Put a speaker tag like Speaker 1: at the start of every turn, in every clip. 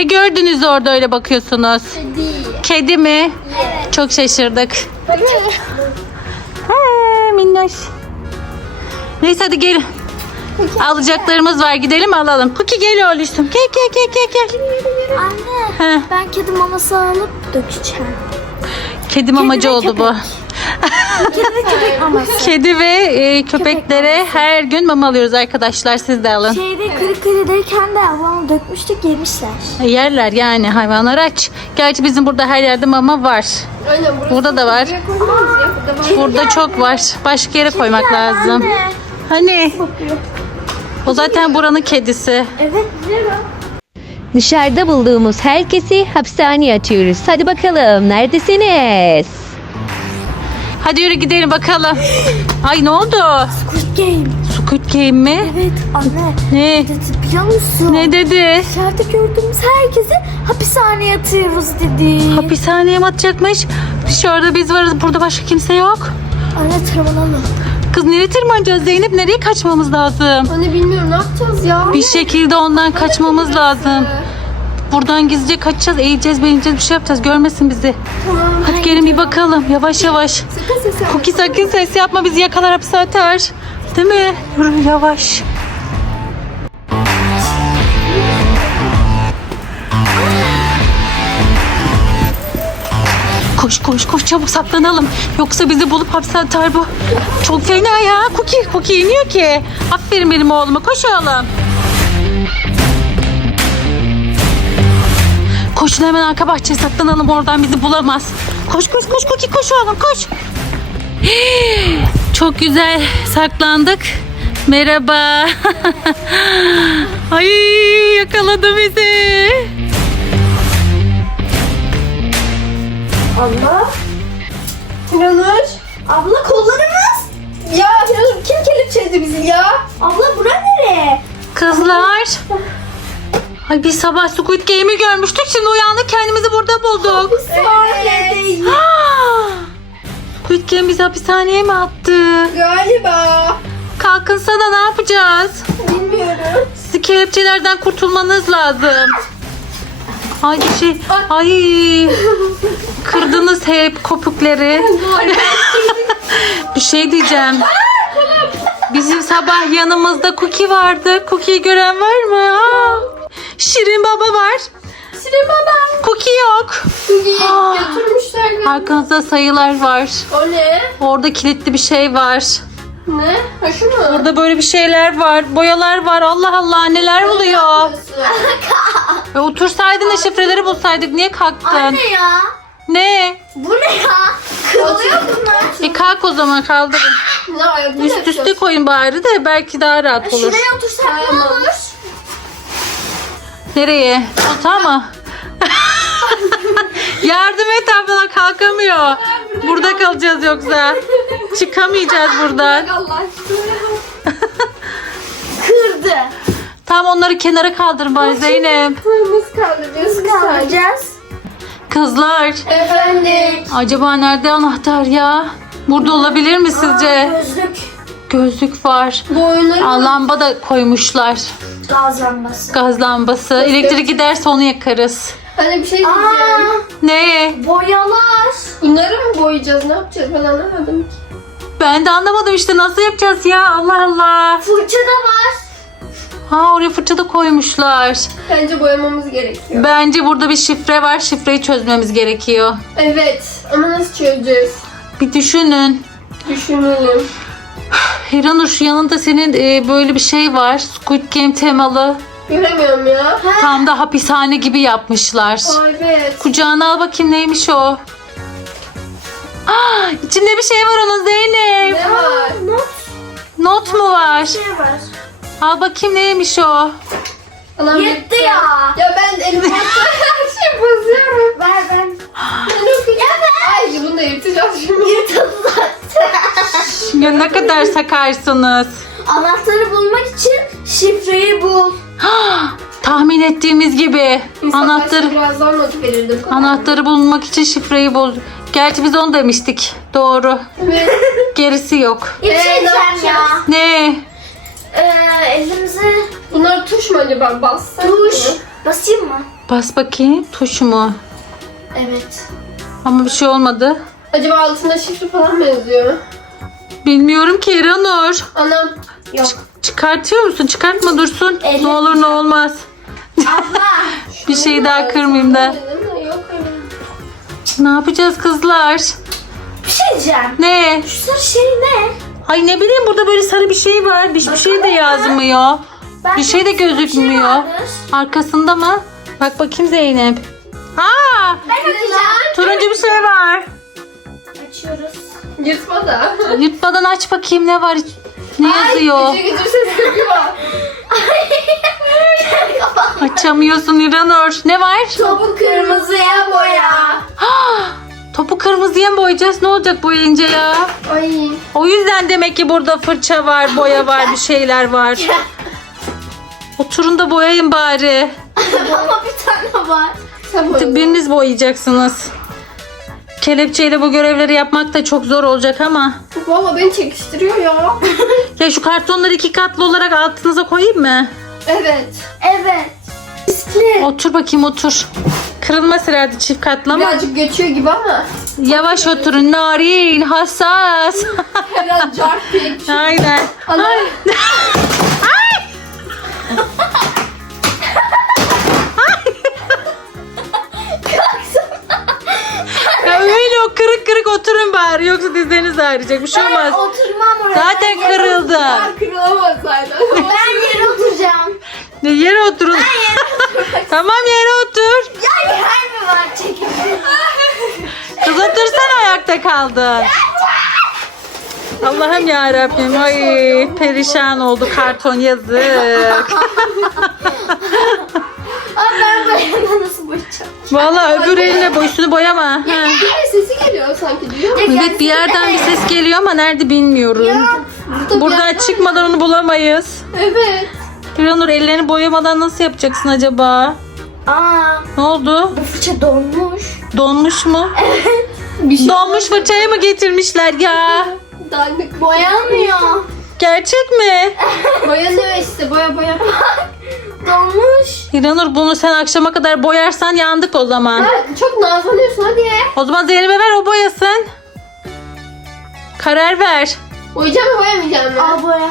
Speaker 1: Ne gördünüz orada öyle bakıyorsunuz? Kedi mi? Çok şaşırdık. Ha, minnoş. Neyse hadi gelin. Alacaklarımız var gidelim alalım. Cookie gel oğlum. Gel gel gel gel gel.
Speaker 2: Anne
Speaker 1: Heh,
Speaker 2: ben kedi maması alıp dökeceğim.
Speaker 1: kedi mamacı
Speaker 2: ve
Speaker 1: oldu bu.
Speaker 2: Kedi ve köpek maması.
Speaker 1: Kedi ve e, köpeklere her gün mama alıyoruz arkadaşlar. Siz de alın.
Speaker 2: Şeyde kırık kırıdayken de ablamı dökmüştük yemişler.
Speaker 1: Yerler yani hayvanlar aç. Gerçi bizim burada her yerde mama var.
Speaker 3: Aynen burası.
Speaker 1: Burada da var.
Speaker 3: Buraya ya. Burada var.
Speaker 1: Burada çok var. Başka yere koymak lazım.
Speaker 2: Anne.
Speaker 1: Hani? O zaten buranın kedisi.
Speaker 2: Evet biliyorum.
Speaker 4: Dışarıda bulduğumuz herkesi hapishaneye atıyoruz. Hadi bakalım neredesiniz?
Speaker 1: Hadi yürü gidelim bakalım. Ay ne oldu?
Speaker 2: Squid Game.
Speaker 1: Squid Game mi?
Speaker 2: Evet anne.
Speaker 1: Ne?
Speaker 2: Dedi biliyor musun?
Speaker 1: Ne dedi?
Speaker 2: Dışarıda gördüğümüz herkesi hapishaneye atıyoruz dedi.
Speaker 1: Hapishaneye mi atacakmış? Dışarıda biz varız. Burada başka kimse yok.
Speaker 2: Anne tırmanalım.
Speaker 1: Kız nereye tırmanacağız Zeynep? Nereye kaçmamız lazım?
Speaker 3: Anne bilmiyorum ne yapacağız ya.
Speaker 1: Bir şekilde ondan kaçmamız lazım. Buradan gizlice kaçacağız, eğileceğiz, beğeneceğiz, bir şey yapacağız. Görmesin bizi.
Speaker 3: Tamam.
Speaker 1: Hadi gelin bir bakalım. Yavaş yavaş.
Speaker 3: Sakın ses yapma.
Speaker 1: Sakın ses yapma bizi yakalar hapse atar. Değil mi? Yürü yavaş. Koş koş koş çabuk saklanalım. Yoksa bizi bulup hapse atar bu. Çok fena ya. Kuki, Kuki iniyor ki. Aferin benim oğluma. Koş oğlum. Koşun hemen arka bahçeye saklanalım. Oradan bizi bulamaz. Koş koş koş Kuki koş oğlum koş. Çok güzel saklandık. Merhaba. Ay yakaladı bizi.
Speaker 3: Abla. Hiranur.
Speaker 2: Abla kollarımız.
Speaker 3: Ya Hiranur kim kelepçeledi bizi ya?
Speaker 2: Abla bura nere?
Speaker 1: Kızlar. Ay biz sabah Squid Game'i görmüştük. Şimdi uyandık kendimizi burada bulduk. Ah! Squid Game bizi hapishaneye mi attı?
Speaker 3: Galiba.
Speaker 1: Kalkın sana ne yapacağız?
Speaker 3: Bilmiyorum.
Speaker 1: Sizi kelepçelerden kurtulmanız lazım. Ay bir şey. Ay. Kırdınız hep kopukları. bir şey diyeceğim. Bizim sabah yanımızda Cookie vardı. Cookie'yi gören var mı? Aa, Şirin baba var.
Speaker 3: Şirin baba.
Speaker 1: Cookie yok.
Speaker 3: Kuki'yi götürmüşler. mi?
Speaker 1: Arkanızda sayılar var.
Speaker 3: O ne?
Speaker 1: Orada kilitli bir şey var.
Speaker 3: Ne? Ha şu mu?
Speaker 1: Burada böyle bir şeyler var. Boyalar var. Allah Allah neler oluyor? E, otursaydın da şifreleri bulsaydık. Niye kalktın?
Speaker 2: Anne ya.
Speaker 1: Ne?
Speaker 2: Bu ne ya? Kırılıyor bunlar.
Speaker 1: E kalk o zaman kaldırın.
Speaker 3: Ne
Speaker 1: Üst
Speaker 3: yapacağız?
Speaker 1: üste koyun bari de belki daha rahat olur.
Speaker 2: Şuraya otursak ne olur?
Speaker 1: Nereye? Ota mı? Yardım et abla kalkamıyor. Burada kalacağız yoksa. Çıkamayacağız buradan.
Speaker 3: Allah aşkına.
Speaker 2: Kırdı.
Speaker 1: Tam onları kenara kaldırın bari Zeynep.
Speaker 3: Nasıl kaldıracağız?
Speaker 2: Nasıl kaldıracağız?
Speaker 1: Kızlar
Speaker 3: Efendim.
Speaker 1: acaba nerede anahtar ya? Burada olabilir mi sizce?
Speaker 2: Gözlük.
Speaker 1: Gözlük var.
Speaker 3: Bu oyunları
Speaker 1: Aa, lamba da koymuşlar.
Speaker 2: Gaz lambası.
Speaker 1: Gaz lambası. Elektrik giderse onu yakarız.
Speaker 3: Hani bir şey
Speaker 2: Aa,
Speaker 3: diyeceğim.
Speaker 1: Ne?
Speaker 2: boyalar.
Speaker 3: Bunları mı boyayacağız? Ne yapacağız? Ben anlamadım ki.
Speaker 1: Ben de anlamadım işte nasıl yapacağız ya Allah Allah.
Speaker 2: Fırça da var.
Speaker 1: Ha oraya fırça da koymuşlar.
Speaker 3: Bence boyamamız gerekiyor.
Speaker 1: Bence burada bir şifre var. Şifreyi çözmemiz gerekiyor.
Speaker 3: Evet. Ama nasıl çözeceğiz?
Speaker 1: Bir düşünün.
Speaker 3: Düşünelim.
Speaker 1: Hiranur şu yanında senin e, böyle bir şey var. Squid Game temalı.
Speaker 3: Göremiyorum ya.
Speaker 1: Tam da hapishane gibi yapmışlar.
Speaker 3: Aa, evet.
Speaker 1: Kucağına al bakayım neymiş o. Aa, içinde bir şey var onun Zeynep.
Speaker 3: Ne var?
Speaker 2: Not
Speaker 1: Not mu var?
Speaker 2: şey var.
Speaker 1: Al bakayım neymiş o.
Speaker 3: Alan
Speaker 2: Yetti ya.
Speaker 3: Ya ben elimi her şey bozuyorum.
Speaker 2: Ver ben.
Speaker 3: Ben okuyacağım. Ay bunu da yırtacağız şimdi.
Speaker 2: Zaten.
Speaker 1: Ya ne kadar sakarsınız.
Speaker 2: Anahtarı bulmak için şifreyi bul.
Speaker 1: Tahmin ettiğimiz gibi. Anahtarı
Speaker 3: Biraz daha not verirdim.
Speaker 1: Anahtarı bulmak için şifreyi bul. Gerçi biz onu demiştik. Doğru.
Speaker 3: Evet.
Speaker 1: Gerisi yok.
Speaker 2: Bir
Speaker 3: Ee,
Speaker 2: şey
Speaker 3: ne
Speaker 2: diyeceğim
Speaker 3: yapacağız?
Speaker 2: ya.
Speaker 1: Ne?
Speaker 2: Ee, elimize
Speaker 3: Bunlar tuş mu acaba? Bassak
Speaker 2: tuş.
Speaker 3: mı?
Speaker 2: Basayım mı?
Speaker 1: Bas bakayım. Tuş mu?
Speaker 2: Evet.
Speaker 1: Ama bir şey olmadı.
Speaker 3: Acaba altında şifre falan mı yazıyor?
Speaker 1: Bilmiyorum ki İranur.
Speaker 3: Anam.
Speaker 2: Yok.
Speaker 1: Çıkartıyor musun? Çıkartma dursun.
Speaker 2: Elim
Speaker 1: Ne olur ne olmaz.
Speaker 2: Abla.
Speaker 1: Bir şey daha kırmayayım da.
Speaker 3: Yok öyle.
Speaker 1: Ne yapacağız kızlar?
Speaker 2: Bir şey diyeceğim.
Speaker 1: Ne?
Speaker 2: Şu sarı şey ne?
Speaker 1: Ay ne bileyim burada böyle sarı bir şey var. Hiçbir şey de yazmıyor.
Speaker 2: Ben
Speaker 1: Bir şey de gözükmüyor.
Speaker 2: vardır.
Speaker 1: Arkasında mı? Bak bakayım Zeynep. Aa!
Speaker 2: Ben bakacağım.
Speaker 1: Turuncu bir şey var.
Speaker 2: Açıyoruz.
Speaker 3: Yırtma da.
Speaker 1: Yırtmadan aç bakayım ne var. Ne yazıyor?
Speaker 3: Gıcır gıcır ses yapıyor.
Speaker 1: Açamıyorsun İranur. Ne var?
Speaker 2: Topu kırmızıya boya.
Speaker 1: Topu kırmızıya mı boyayacağız? Ne olacak boyayınca ya?
Speaker 3: Ay.
Speaker 1: O yüzden demek ki burada fırça var, boya var, bir şeyler var. Oturun da boyayın bari.
Speaker 2: Ama bir tane var.
Speaker 3: Sen.
Speaker 1: Biriniz boyayacaksınız. Kelepçeyle bu görevleri yapmak da çok zor olacak ama.
Speaker 3: Valla beni çekiştiriyor ya.
Speaker 1: Ya şu kartonları iki katlı olarak altınıza koyayım mı?
Speaker 3: Evet.
Speaker 2: Evet. Riskli.
Speaker 1: Otur bakayım otur. Kırılmaz herhalde çift katlı ama.
Speaker 3: Birazcık geçiyor gibi ama.
Speaker 1: Yavaş oturun narin, hassas.
Speaker 3: Her an cart.
Speaker 1: Aynen.
Speaker 3: Ana.
Speaker 1: Ya kırık kırık oturun bari yoksa dizleriniz ağrıyacak bir şey
Speaker 2: Ben
Speaker 1: olmaz.
Speaker 2: oturmam oraya.
Speaker 1: Zaten
Speaker 2: Ben yere
Speaker 1: kırıldı.
Speaker 3: Ben kırılamaz zaten.
Speaker 2: Ben yere oturacağım.
Speaker 1: Ne yere oturun. tamam yere otur.
Speaker 2: Ya yer mi var çekin?
Speaker 1: Kız otursan ayakta kaldın. Allah'ım ya Rabbim ay perişan oldu karton yazık.
Speaker 2: Abi ben böyle nasıl boyayacağım?
Speaker 1: Vallahi öbür eline üstünü boyama. Ha.
Speaker 3: Geliyor sanki duyuyor musun?
Speaker 1: Evet bir yerden bir ses geliyor ama nerede bilmiyorum.
Speaker 3: Burada bir
Speaker 1: Buradan
Speaker 3: yerden-
Speaker 1: çıkmadan onu bulamayız.
Speaker 3: Evet.
Speaker 1: Hiranur ellerini boyamadan nasıl yapacaksın acaba?
Speaker 2: Aa,
Speaker 1: Ne oldu?
Speaker 2: bu fırça donmuş.
Speaker 1: Donmuş mu?
Speaker 3: Bir şey
Speaker 1: Donmuş fırçayı mı getirmişler ya?
Speaker 3: Dandik.
Speaker 2: Boyanmıyor.
Speaker 1: Gerçek mi?
Speaker 3: Boyanıyor işte boya boya.
Speaker 2: Donmuş.
Speaker 1: Hiranur bunu sen akşama kadar boyarsan yandık o zaman.
Speaker 3: Ha, çok nazlanıyorsun hadi.
Speaker 1: O zaman Zeynep'e ver o boyasın. Karar ver.
Speaker 3: Boyayacağım mı boyamayacağım mı?
Speaker 2: Al boya.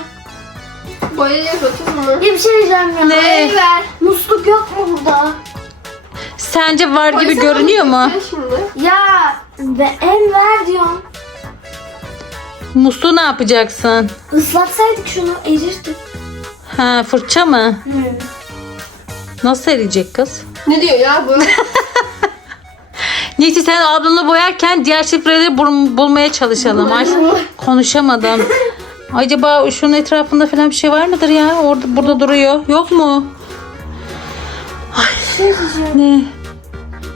Speaker 3: Boyayacağız otur mu?
Speaker 2: Bir şey diyeceğim ya.
Speaker 1: Ne?
Speaker 2: Boyayı ver. Musluk yok mu burada?
Speaker 1: Sence var gibi
Speaker 3: Boyasana
Speaker 1: görünüyor mu?
Speaker 3: Şimdi.
Speaker 2: Ya ve el ver diyorum.
Speaker 1: Musluğu ne yapacaksın?
Speaker 2: Islatsaydık şunu erirdi.
Speaker 1: Ha fırça mı? Nasıl eriyecek kız?
Speaker 3: Ne diyor ya bu?
Speaker 1: Neyse sen ablanla boyarken diğer şifreleri bul- bulmaya çalışalım. Ay, konuşamadım. Acaba şunun etrafında falan bir şey var mıdır ya? Orada burada duruyor. Yok mu?
Speaker 2: Şey diyeceğim.
Speaker 1: Ne?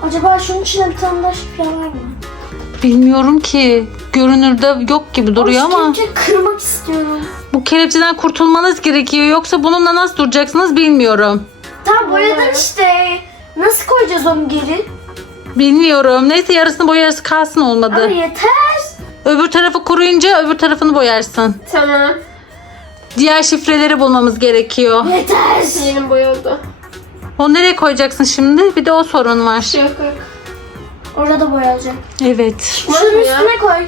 Speaker 2: Acaba şunun içinde bir tane daha şifre var mı?
Speaker 1: Bilmiyorum ki. Görünürde yok gibi duruyor ama
Speaker 2: Kelepçeyi kırmak istiyorum.
Speaker 1: bu kelepçeden kurtulmanız gerekiyor. Yoksa bununla nasıl duracaksınız bilmiyorum.
Speaker 2: Tamam boyadım işte. Nasıl koyacağız onu geri?
Speaker 1: Bilmiyorum. Neyse yarısını boy yarısı kalsın
Speaker 2: Ama
Speaker 1: olmadı.
Speaker 2: yeter.
Speaker 1: Öbür tarafı kuruyunca öbür tarafını boyarsın.
Speaker 3: tamam.
Speaker 1: Diğer şifreleri bulmamız gerekiyor.
Speaker 2: Yeter.
Speaker 3: Yerim boyadı.
Speaker 1: O nereye koyacaksın şimdi? Bir de o sorun var.
Speaker 3: Yok yok.
Speaker 2: Orada boyayacak.
Speaker 1: Evet.
Speaker 2: Şunun
Speaker 3: ya?
Speaker 2: üstüne koy.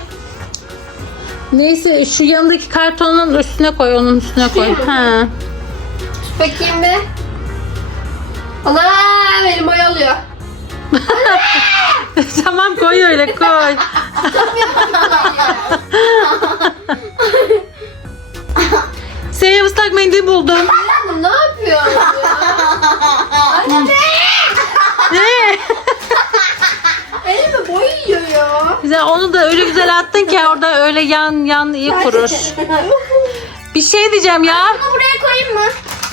Speaker 1: Neyse şu yanındaki kartonun üstüne koy. Onun üstüne koy.
Speaker 3: Mı?
Speaker 1: Ha.
Speaker 3: Bakayım bir. Ana benim oluyor.
Speaker 1: tamam koy öyle koy. Zeynep ıslak mendil buldum.
Speaker 3: Oğlum ne yapıyorsun ya? Anne
Speaker 1: Ne?
Speaker 3: elime boyuyor ya.
Speaker 1: Güzel onu da öyle güzel attın ki orada öyle yan yan iyi kurur. Bir şey diyeceğim ya.
Speaker 2: Bunu buraya koyayım mı?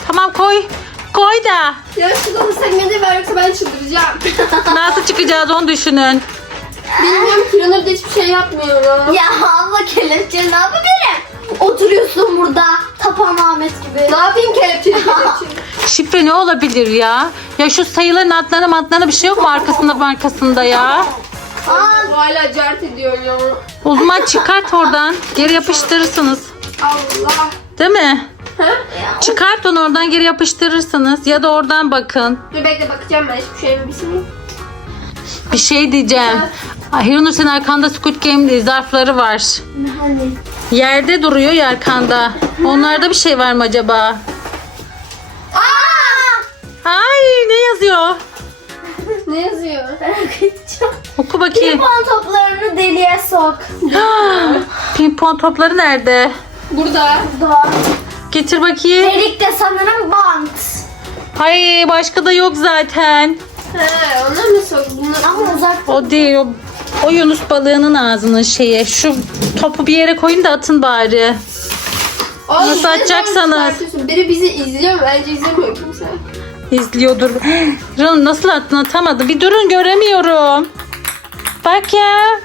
Speaker 1: Tamam koy. Koy da.
Speaker 3: Ya şuradan ıslak mendil ver yoksa ben çıldıracağım.
Speaker 1: Nasıl çıkacağız onu düşünün.
Speaker 3: Bilmiyorum ki Runner da hiçbir şey yapmıyorum.
Speaker 2: Ya abla kelepçe ne yapabilirim? Oturuyorsun burada. Tapan Ahmet gibi.
Speaker 3: Ne yapayım kelepçeli kelepçeli?
Speaker 1: Şifre ne olabilir ya? Ya şu sayıların adlarına matlarına bir şey yok mu arkasında arkasında ya?
Speaker 3: Aa, hala cart ediyorum ya.
Speaker 1: O zaman çıkart oradan. Geri yapıştırırsınız.
Speaker 3: Allah.
Speaker 1: Değil mi? Çıkart onu oradan geri yapıştırırsınız. Ya da oradan bakın.
Speaker 3: Dur bekle bakacağım ben hiçbir bir sileyim.
Speaker 1: Bir şey diyeceğim. Ay, Hiranur senin arkanda Squid Game zarfları var.
Speaker 2: Hani?
Speaker 1: Yerde duruyor ya arkanda. Onlarda bir şey var mı acaba? Ay ne yazıyor?
Speaker 3: Ne yazıyor?
Speaker 2: Merak edeceğim.
Speaker 1: Oku bakayım.
Speaker 2: Pimpon toplarını deliğe sok.
Speaker 1: Pimpon topları nerede?
Speaker 3: Burada.
Speaker 2: Doğru.
Speaker 1: Getir bakayım.
Speaker 2: Delikte sanırım bant.
Speaker 1: Ay başka da yok zaten.
Speaker 3: He ona mı sok? Bunu...
Speaker 2: Ama uzak.
Speaker 1: O değil o, o Yunus balığının ağzının şeyi. Şu topu bir yere koyun da atın bari.
Speaker 3: Oğlum,
Speaker 1: Nasıl
Speaker 3: ne zaman çıkartıyorsun? Biri bizi izliyor mu? Bence izlemiyor kimse.
Speaker 1: İzliyordur. Nasıl attın atamadı. Bir durun göremiyorum. Bak ya.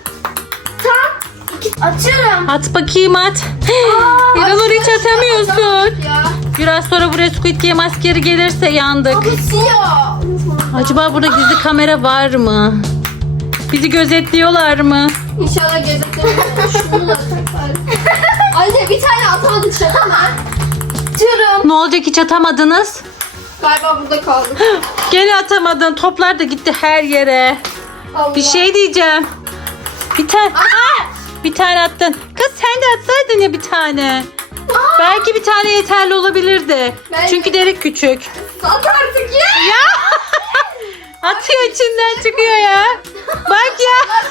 Speaker 2: Açıyorum.
Speaker 1: At bakayım at. İranur hiç atamıyorsun. Biraz sonra buraya Squid Game askeri gelirse yandık.
Speaker 3: Siyah.
Speaker 1: Acaba burada gizli kamera var mı? Bizi gözetliyorlar mı?
Speaker 3: İnşallah gözetlemiyorlar. Şunu da takar. Anne bir tane atamadık şaka mı?
Speaker 2: Açıyorum.
Speaker 1: Ne olacak hiç atamadınız?
Speaker 3: Galiba burada kaldık.
Speaker 1: Gene atamadın. Toplar da gitti her yere.
Speaker 3: Allah.
Speaker 1: Bir şey diyeceğim. Bir tane. Bir tane attın. Kız sen de atsaydın ya bir tane. Belki bir tane yeterli olabilirdi.
Speaker 3: Belki.
Speaker 1: Çünkü delik küçük.
Speaker 3: At artık ya.
Speaker 1: Ya. Atıyor içinden çıkıyor ya. Bak ya.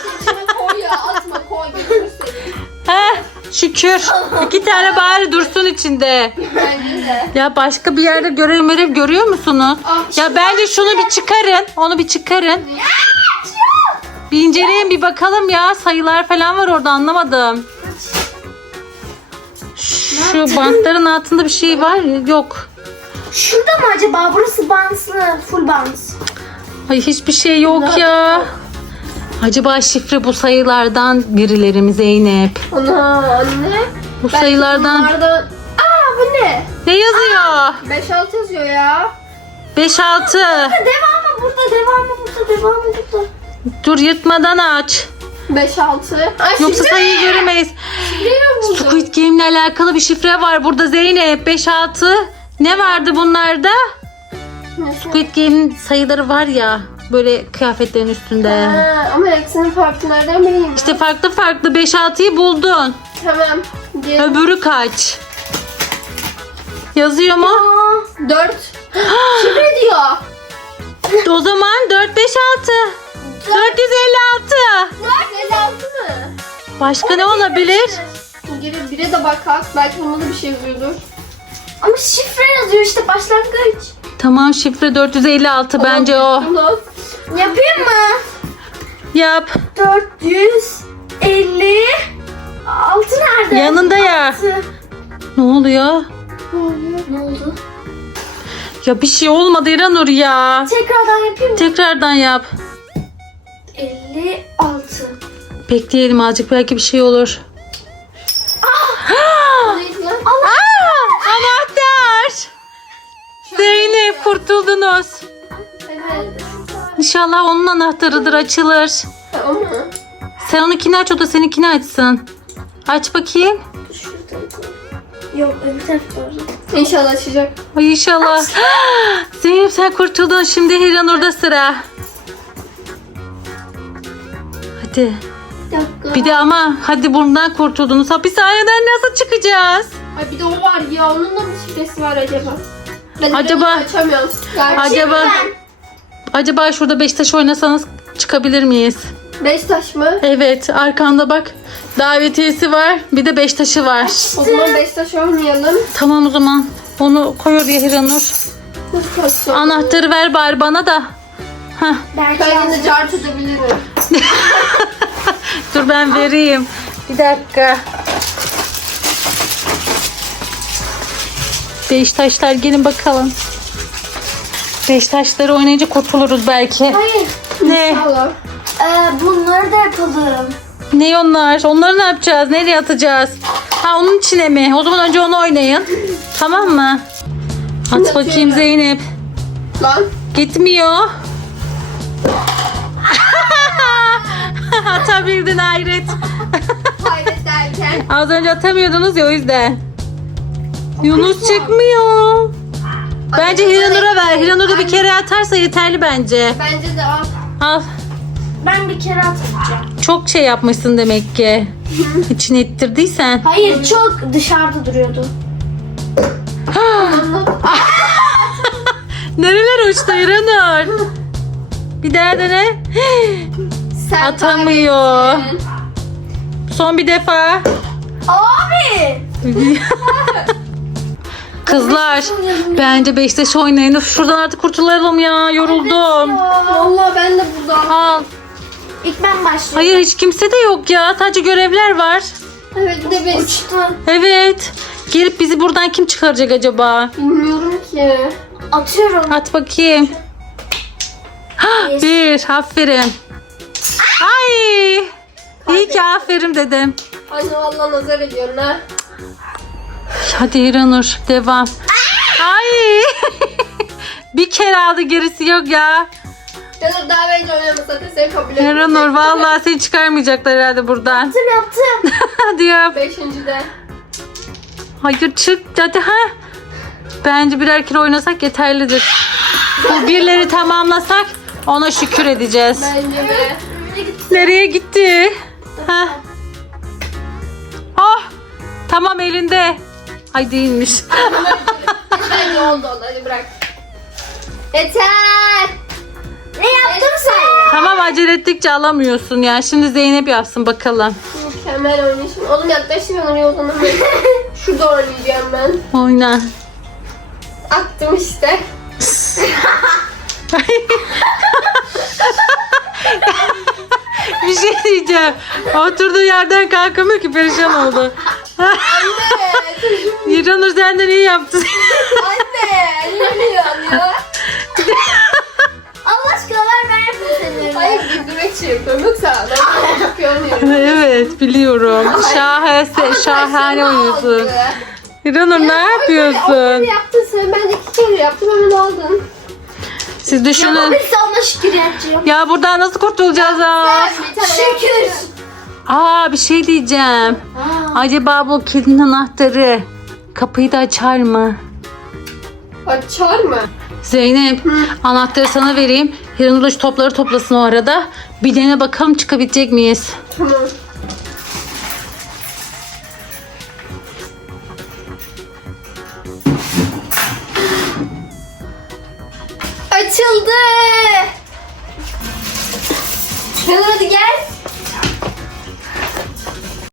Speaker 3: Koy ya. Atma koy. Götür seni.
Speaker 1: Heh, şükür. İki tane bari dursun içinde.
Speaker 3: Bence de.
Speaker 1: Ya başka bir yerde görev görüyor musunuz?
Speaker 3: Ah,
Speaker 1: Ya bence şunu bir çıkarın. Onu bir çıkarın. Bir inceleyin bir bakalım ya. Sayılar falan var orada anlamadım. Şu bantların altında bir şey var. Yok.
Speaker 2: Şurada mı acaba? Burası banslı. Full bans.
Speaker 1: Ay hiçbir şey yok ya. Acaba şifre bu sayılardan birileri mi Zeynep?
Speaker 3: Ana anne.
Speaker 1: Bu
Speaker 3: Belki
Speaker 1: sayılardan
Speaker 3: bunlardan- Aa bu ne?
Speaker 1: ne yazıyor?
Speaker 3: 5-6 yazıyor ya.
Speaker 1: 5 6.
Speaker 2: Devamı burada, devamı burada, devamı burada.
Speaker 1: Dur yırtmadan aç.
Speaker 3: 5-6. Ay
Speaker 1: Yoksa
Speaker 3: şifre-
Speaker 1: sayıyı göremeyiz. Squid Game'le alakalı bir şifre var burada Zeynep. 5 6. Ne vardı bunlarda? Squid Game'in sayıları var ya böyle kıyafetlerin üstünde.
Speaker 3: Ha, ama hepsinin farklı nereden bileyim?
Speaker 1: İşte farklı farklı 5 6'yı buldun.
Speaker 3: Tamam. Diyelim.
Speaker 1: Öbürü kaç? Yazıyor mu?
Speaker 3: 4. şifre diyor.
Speaker 1: O zaman 4 5 6. 456.
Speaker 3: 456 mı?
Speaker 1: Başka ne olabilir?
Speaker 3: Geri bire de bakak. Belki bunda da bir şey yazıyordur.
Speaker 2: Ama şifre yazıyor işte başlangıç.
Speaker 1: Tamam şifre 456 bence o.
Speaker 3: Ulan.
Speaker 2: Yapayım mı?
Speaker 1: Yap.
Speaker 2: 450 Altı nerede?
Speaker 1: Yanında ya.
Speaker 2: Altı.
Speaker 1: Ne oluyor?
Speaker 2: Ne oldu?
Speaker 1: Ya bir şey olmadı İranur ya.
Speaker 2: Tekrardan yapayım mı?
Speaker 1: Tekrardan yap.
Speaker 2: 56.
Speaker 1: Bekleyelim azıcık belki bir şey olur.
Speaker 3: Lan?
Speaker 1: Aa, anahtar. Zeynep kurtuldunuz.
Speaker 3: Evet.
Speaker 1: İnşallah onun anahtarıdır açılır.
Speaker 3: O mu?
Speaker 1: Sen onunkini aç o da seninkini açsın. Aç bakayım.
Speaker 2: Yok öbür taraf doğru.
Speaker 3: İnşallah açacak.
Speaker 1: Ay inşallah. Zeynep sen kurtuldun. Şimdi Hiranur'da sıra. Hadi.
Speaker 2: Bir dakika.
Speaker 1: Bir de ama hadi bundan kurtuldunuz. Hapishaneden nasıl çıkacağız?
Speaker 3: Ay bir de o var ya. Onun da mı şifresi var acaba? Ben
Speaker 1: Acaba-
Speaker 3: ben açamıyorum. Galiba
Speaker 1: Acaba acaba şurada Beşiktaş oynasanız çıkabilir miyiz?
Speaker 3: Beş taş mı?
Speaker 1: Evet arkanda bak davetiyesi var bir de Beşiktaş'ı var.
Speaker 3: O zaman beş taş oynayalım.
Speaker 1: Tamam o zaman onu koy oraya Hiranur. Anahtarı ver bari bana da. Heh,
Speaker 2: Belki
Speaker 3: Ben yine cart edebilirim.
Speaker 1: dur ben vereyim. Bir dakika. Beşiktaşlar gelin bakalım. Beşiktaşları oynayınca kurtuluruz belki.
Speaker 2: Hayır.
Speaker 1: Ne?
Speaker 3: İnşallah.
Speaker 2: Ee, bunları da yapalım.
Speaker 1: Ne onlar? Onları ne yapacağız? Nereye atacağız? Ha onun içine mi? O zaman önce onu oynayın. Tamam mı? At bakayım Zeynep.
Speaker 3: Lan.
Speaker 1: Gitmiyor. Atabildin hayret.
Speaker 3: Hayret derken.
Speaker 1: Az önce atamıyordunuz ya o yüzden. Yunus çıkmıyor. Bence Hiranur'a ver. Hiranur da bir kere atarsa yeterli bence.
Speaker 3: Bence de al.
Speaker 1: Al.
Speaker 2: Ben bir kere atacağım.
Speaker 1: Çok şey yapmışsın demek ki. İçine ittirdiysen.
Speaker 2: Hayır çok dışarıda duruyordu.
Speaker 1: Nereler uçtu Hiranur? Bir daha dene.
Speaker 3: Sen
Speaker 1: Atamıyor. Son bir defa.
Speaker 2: Abi!
Speaker 1: Kızlar bence Beşiktaş oynayın. Of, Şuradan artık kurtulalım ya. Yoruldum.
Speaker 3: Vallahi ben de burada.
Speaker 1: Al.
Speaker 2: İlk ben başlıyorum.
Speaker 1: Hayır hiç kimse de yok ya. Sadece görevler var.
Speaker 3: Evet bir de.
Speaker 2: Uçtu.
Speaker 1: Evet. Gelip bizi buradan kim çıkaracak acaba?
Speaker 3: Bilmiyorum ki.
Speaker 2: Atıyorum.
Speaker 1: At bakayım. Bir. Aferin. Ay. İyi ki aferin dedim.
Speaker 3: Anne vallahi nazar ediyorsun ha.
Speaker 1: Hadi İranur devam. Ay. bir kere aldı gerisi yok ya.
Speaker 3: Canım daha bence oynamasa da seni kabul etmeyecek.
Speaker 1: İranur vallahi seni çıkarmayacaklar herhalde buradan.
Speaker 2: Yaptım yaptım.
Speaker 1: Hadi yap.
Speaker 3: Beşinci de.
Speaker 1: Hayır çık hadi ha. Bence birer kere oynasak yeterlidir. Bu birleri tamamlasak ona şükür edeceğiz.
Speaker 3: Bence de.
Speaker 1: Nereye gitti? Ha. Oh. Tamam elinde. Ay değilmiş.
Speaker 3: Bence oldu oldu hadi bırak. Yeter.
Speaker 2: Ne yaptın sen?
Speaker 1: tamam acele ettikçe alamıyorsun ya. Şimdi Zeynep yapsın bakalım.
Speaker 3: Mükemmel oynayışım. Oğlum yaklaştır ben oraya o zaman. ben. Şurada oynayacağım ben.
Speaker 1: Oyna.
Speaker 3: Attım işte.
Speaker 1: Bir şey diyeceğim. Oturduğu yerden kalkamıyor ki perişan oldu.
Speaker 3: Anne.
Speaker 1: İranur senden iyi yaptın.
Speaker 3: Anne. Anne ya.
Speaker 2: Allah aşkına ver ben yapayım senin
Speaker 3: Hayır güldürmek için yapıyorum. Yoksa ben çok iyi oynuyorum.
Speaker 1: evet biliyorum. Şahane, şahane oynuyorsun. İranur ne
Speaker 3: Bir
Speaker 1: yapıyorsun?
Speaker 3: yaptın sen. Ben iki kere yaptım hemen aldın.
Speaker 1: Siz düşünün.
Speaker 2: Biz sana şükür yapacağım.
Speaker 1: Ya buradan nasıl kurtulacağız ha?
Speaker 2: Şükür.
Speaker 1: Aa bir şey diyeceğim. Acaba bu kilidin anahtarı kapıyı da açar mı?
Speaker 3: Açar mı?
Speaker 1: Zeynep anahtarı sana vereyim. Hiranur topları toplasın o arada. Bir dene bakalım çıkabilecek miyiz?
Speaker 3: Tamam. Açıldı. Hadi hadi gel.